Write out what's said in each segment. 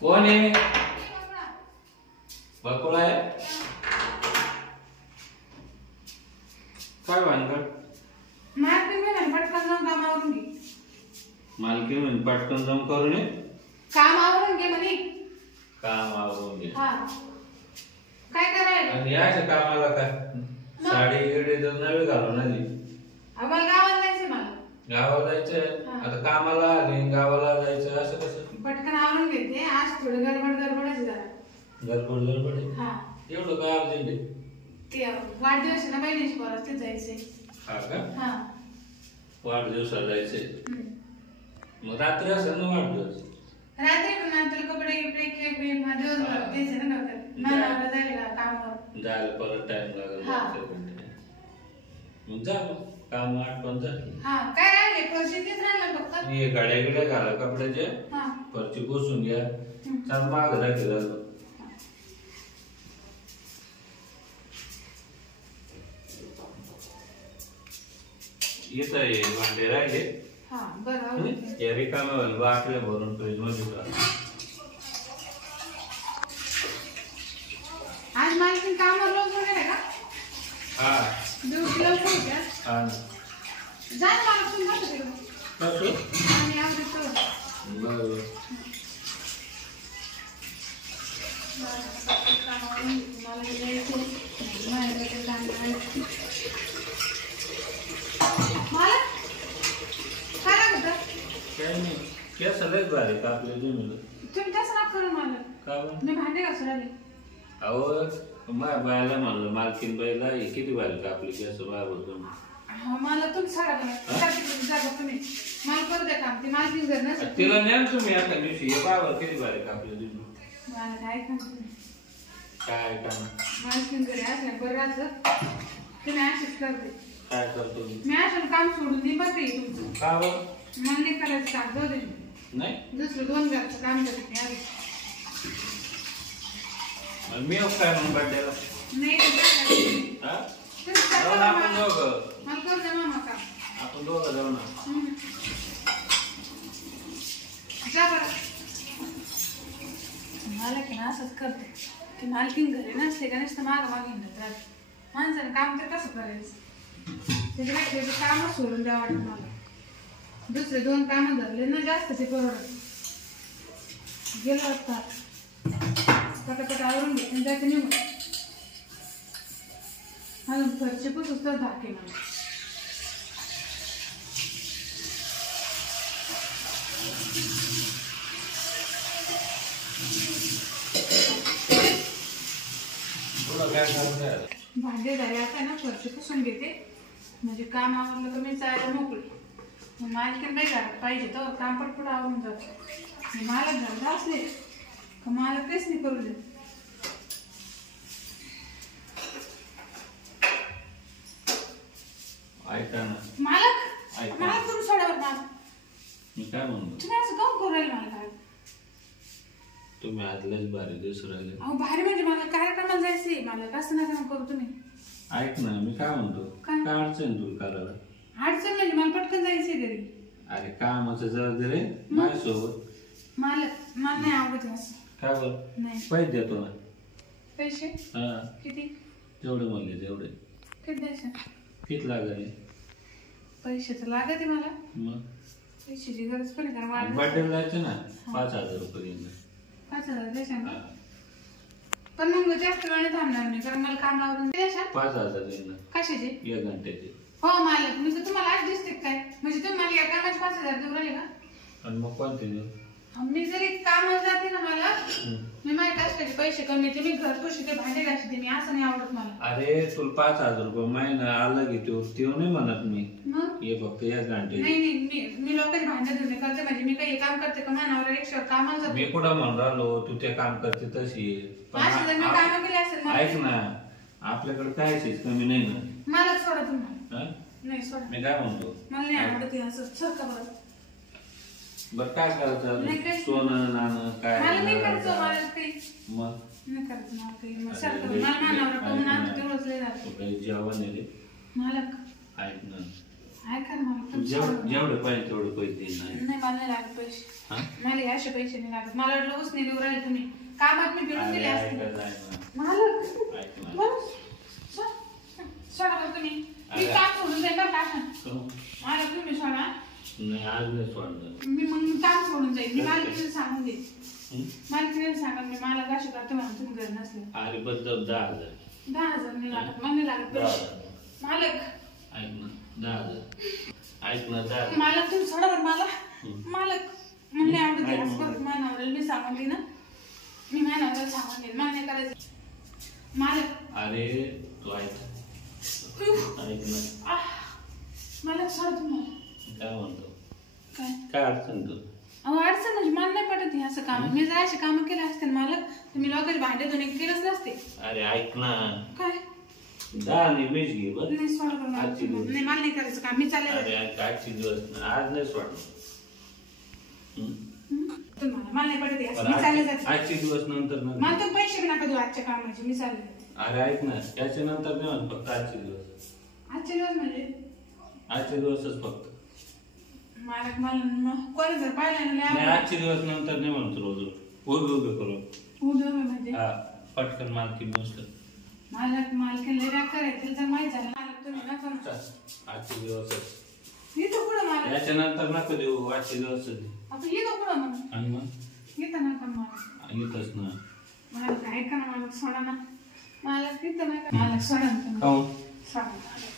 कोण आहे? बकुळा आहे? काय भानगड? मालकीन पटकन जाऊन काम आवरून घे. मालकी म्हणे पटकन जाऊन करून ये. काम आवरून घे म्हणे. काम आवरून घे. हा काय करायला? आणि याच्या कामाला काय? साडी गिडी तर नवी घालून आली. आम्हाला गावाला जायचंय. मला गावाला जायचंय. आता कामाला आली गावाला जायचं असं कसं? पटकन आवरून घेते. आज थोडं गडबडायची जरा. गडबड आहे. हा एवढं काय अर्जंट आहे? ते वाढदिवस ना बहिणीची परत ते जायचंय. हा का? हा वाढदिवसाला जायचंय. मग रात्री असेल ना वाढदिवस? रात्री पण नंतर कपडे बिपडे केक बिक दिवसभर द्यायचे ना नव्हतं. मला जायला कामावर जायला परत टाइम लागेल. मग जा काम आटपून जा. हा काय राहिले? फरशी तेच राहिलं फक्त. हे गाड्या गिड्या घाला कपड्याचे. हा फरची पुसून घ्या. चाल माग राखी येत आहे. भांडे राहिले. हा बरं या रिकाम्या बाटल्या भरून फ्रीज मध्ये आज मालकीन कामावर लवकर गेले का? हा ड्युटी लवकर होत्या. हा जा ना मला तुम्ही बसा तिकडं. कसं? आणि आवडतो. बरं मला जायचं. माझ्याकडे काम आहे. मला काय लागत? काही नाही. केस लयच भारी कापले जमीन. तुम्ही तसं ना करू मला. का बरं? मी भांडे घासून आले. अहो माझ्या बायला म्हणलं मालकीन बाईला हे किती भारी कापली केस बाबा. मला तुम्ही साडा बनवा. तुम्ही मला करू द्या काम. ते मालकीन घर ना तिला न्या तुम्ही आता दिवशी हे बाबा किती भारी कापले तुम्ही. मला काय काम काय काम? मालकीन घरी असल्या बरं राहतं. तुम्ही अशीच करते. काय करतो मी असं काम सोडून दे बघते तुमचं. का बरं? मला नाही करायचं काम. जाऊ दे. नाही दुसरं 2 घरचं काम करत नाही. मी काय म्हणून बड्डेला नाही जाऊ ना आपण दोघं. मला करू द्या मामा काम. आपण दोघं जाऊ ना. जा बरं. मला की ना असंच करते. ते मालकीन घरी नसले का नुसतं मागं हिंडत राहते. माणसाने काम तर कसं करायचं? त्याच्यापेक्षा कामच सोडून द्या वाटत मला. दुसरे 2 कामं धरले ना जास्त ते परवडत. गेलं वाटतं पटापट आवरून घे जायचं निघून. अजून फरची पुसूच तर धाके मला. भांडे झाले आता ना फरची पुसून घेते. म्हणजे काम आवरलं तर मी जायला मोकळी. मालकीन नाही घरात पाहिजे तर काम पटपट आवरून जातो. मला घरात असले का मला तेच नाही करू दे. ऐका ना मालक मला करून सोडावर मला. मी काय म्हणतो तुम्ही असं काम करू राहिले मला काय? तुम्ही आदलेच भारी दिवस राहिले. अहो भारी म्हणजे मला कार्यक्रमाला जायचंय. मला कसं ना काम करू तुम्ही. ऐक ना मी काय म्हणतो काय? काय अडचण तुला करायला? अडचण म्हणजे मला पटकन जायचंय घरी. अरे कामाचं जबाबदारी रे माझ्यासोबत. मला नाही आवडत असं. काय बरं? नाही पैसे देतो ना. पैसे हा किती? जेवढे म्हणले तेवढे. किती द्यायचं? किती लागले? पैसे तर लागत आहे मला. मग पैशाची गरज पण आहे कारण बड्डेला जायचं ना 5,000 रुपये. 5,000 द्यायचं ना. पण मग जास्त वेळ नाही थांबणार नाही कारण मला काम आवरून द्यायचं. 5,000 देईन. कशाचे? 1 घंट्याचे. हो मालक मी तर तुम्हाला आज दिसते काय? म्हणजे तुम्ही मला या कामाचे 5,000 देऊ राहिले का? आणि मग कोणते देऊ? मी जरी कामाला जाते ना मला मी माझ्या कष्टाचे पैसे कमी येते. मी घर पुशीते भांडे घासते. मी असं नाही आवडत मला. अरे तुला 5,000 रुपये महिना आला घेतो तेव्हा नाही म्हणत मी. मग ये फक्त 1 घंटे. नाही मी लोकांची भांडे धुणे करते. म्हणजे मी काही काम करते का मानावर रिक्षावर कामाला जाते. मी कुठं म्हणून राहिलो तू ते काम करते तशी. मी काम केले असेल ऐक ना आपल्याकडे काय कमी नाही ना. मला सोडा तुम्हाला. नाही सोडा. मी काय म्हणतो मला नाही आवडत असं. सर का बरं बर काय करायचं? सोनं नाणं काय? मला नाही करायचं. मला काही मग नाही करायचं. मला काही मग सारखं मला मानावर करून आणतो तेवढंच लय झालं. काही जेवण आहे रे मालक. ऐक ना ऐका ना मला तुम्ही सोडा. जेवढे पाहिजे तेवढे पैसे देईन नाही. नाही मला नाही लागत पैसे. हा? मला हे असे पैसे नाही लागत. मला वाटलं उसने देऊ राहिले तुम्ही. कामात मी फिरून दिले अरे असते. ऐका ना. मला ऐक ना. बस. सोडा बरं तुम्ही. मी अरे. काम सोडून जाईल बरं का आता. हो. मला तुम्ही सोडा. नाही आज नाही सोडणार. मी मग काम सोडून जाईल. मी मालकीने सांगून देईन. हं? मालकीने सांगा मी मला कशी करते म्हणून तुम्ही घरी नसले. अरे बद्दल 10,000. 10,000 नाही लागत. मला नाही लागत पैसे. 10,000. मालक ऐक ना 10,000. ऐक ना 10,000. मालक तुम्ही सोडा बरं मला. मालक मला नाही आवडत ऐक असं ना. करत. माझ्या नवऱ्याला मी सांगून देईन ना. मी माझ्या नवऱ्याला सांगून देईन. मला नाही करायचं. मालक अरे तू ऐक. ऐक ना. मालक सोडा तुम्हाला. काय म्हणतो काय काय अडचण तू अहो अडचण म्हणजे मला नाही पटत हे असं काम. मी जर असे कामं केले असते ना मालक तर मी लोकांचे भांडे धुणे केलंच नसते. अरे ऐक ना काय 10 निमेष घे बरं. नाही सोडा बरं मला. आजची दिवस. नाही मला नाही करायचं काम. मी चालले अरे ऐक आजची दिवस नाही. आज नाही सोडणार. हं? तुम्हाला मला नाही पटत हे असं. पण मी चालले जाते. आजची दिवस नंतर ना. मला तर पैसे बी नका देऊ आजच्या कामाचे. मी चालले जाते. अरे ऐक ना त्याच्या नंतर नाही म्हणत फक्त आजचे दिवस. आजचे दिवस म्हणजे आजचे दिवसच फक्त. मालक मला कोणी जर पाहिलं नाही ना आजचे दिवस नंतर नाही म्हणतो रोज उभे उभे करून. उद्या म्हणजे हा पटकन मालकी नुसतं. मालक मालकीला लय राग करायचं जर माहित झालं मालक तुम्ही नका ना. चल, आजचे दिवसच इथं कुठं मालक याच्या नंतर नको देऊ. आजचे दिवसच दे. आता इथं कुठं मग आणि मग इथं नका मालक. येतच ना. मालक ऐका ना मालक सोडा ना. मालक इथं नका. मालक सोडा ना तुम्ही. काहून सोडा मालक.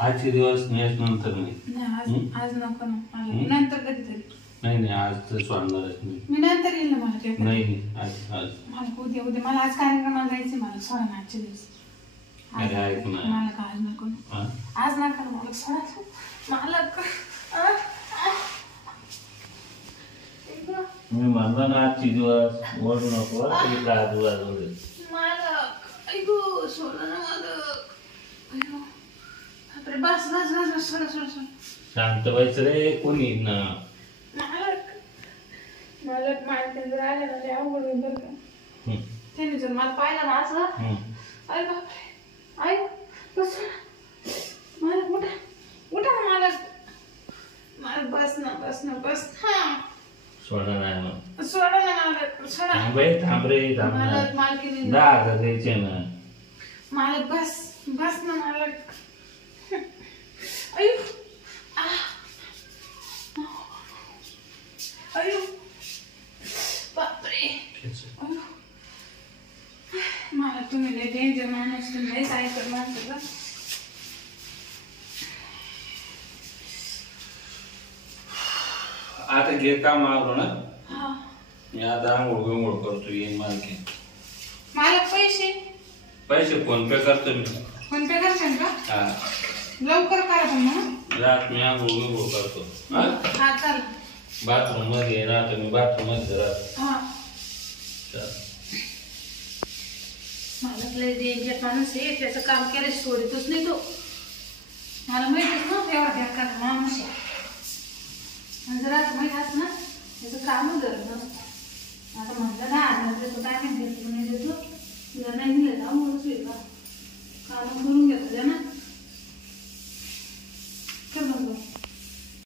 आजचे दिवस नाही याच नंतर नाही. नाही आज नको ना मालक. नंतर कधीतरी. नाही आज तर सोडणारच नाही. मी नंतर येईल ना मालक. नाही आज आज मालक उद्या मला आज कार्यक्रमाला जायचं मालक सोडा ना आजचे दिवस. अरे ऐक ना. मालक आज नको ना. हा? आज नका ना मालक सोडा. मालक मी म्हणलो ना आजचे दिवस ओढू नको तुला आजूबाजू दे. मालक ऐकू सोडा ना मालक. अयो बापरे बस बस बस बस सोडा सोडा सोडा. शांत व्हायचं रे कोणी ना. मालक मालक मालक जर आले ना ते अवघड होईल बरं का. हं, त्याने जर मला पाहिलं ना असं हं. अरे बापरे आई बस मालक उठा उठा ना मालक. मालक बस ना बस हा सोडा नाही मग. सोडा ना मालक सोडा. थांब रे थांब ना. मालक मालकीने 10,000 द्यायचे ना. मालक बस ना मालक. अयो अयो बापरे अयो. मालक तुम्ही लय डेंजर माणूस. तुम्ही लय सायकर माणसं का. आता घे काम आवरो ना. हा मी आता आंघोळ बिंघोळ करतो येईन मालकी. मालक पैसे फोन पे करतो मी. फोन पे करशाल का. हा लवकर करा पण मग. रात मी आंघोळ बिंघोळ करतो. हा हा चालेल. बाथरूम मध्ये राहतो मी. बाथरूम मध्ये राहतो. हा चल. मालक लय डेंजर माणूस आहे. त्याचं काम केलं सोडतच नाही तो. मला माहितच नव्हतं एवढा बेकार माणूस आहे. आणि जर आज माहित असं ना त्याचं कामच करत नसतं.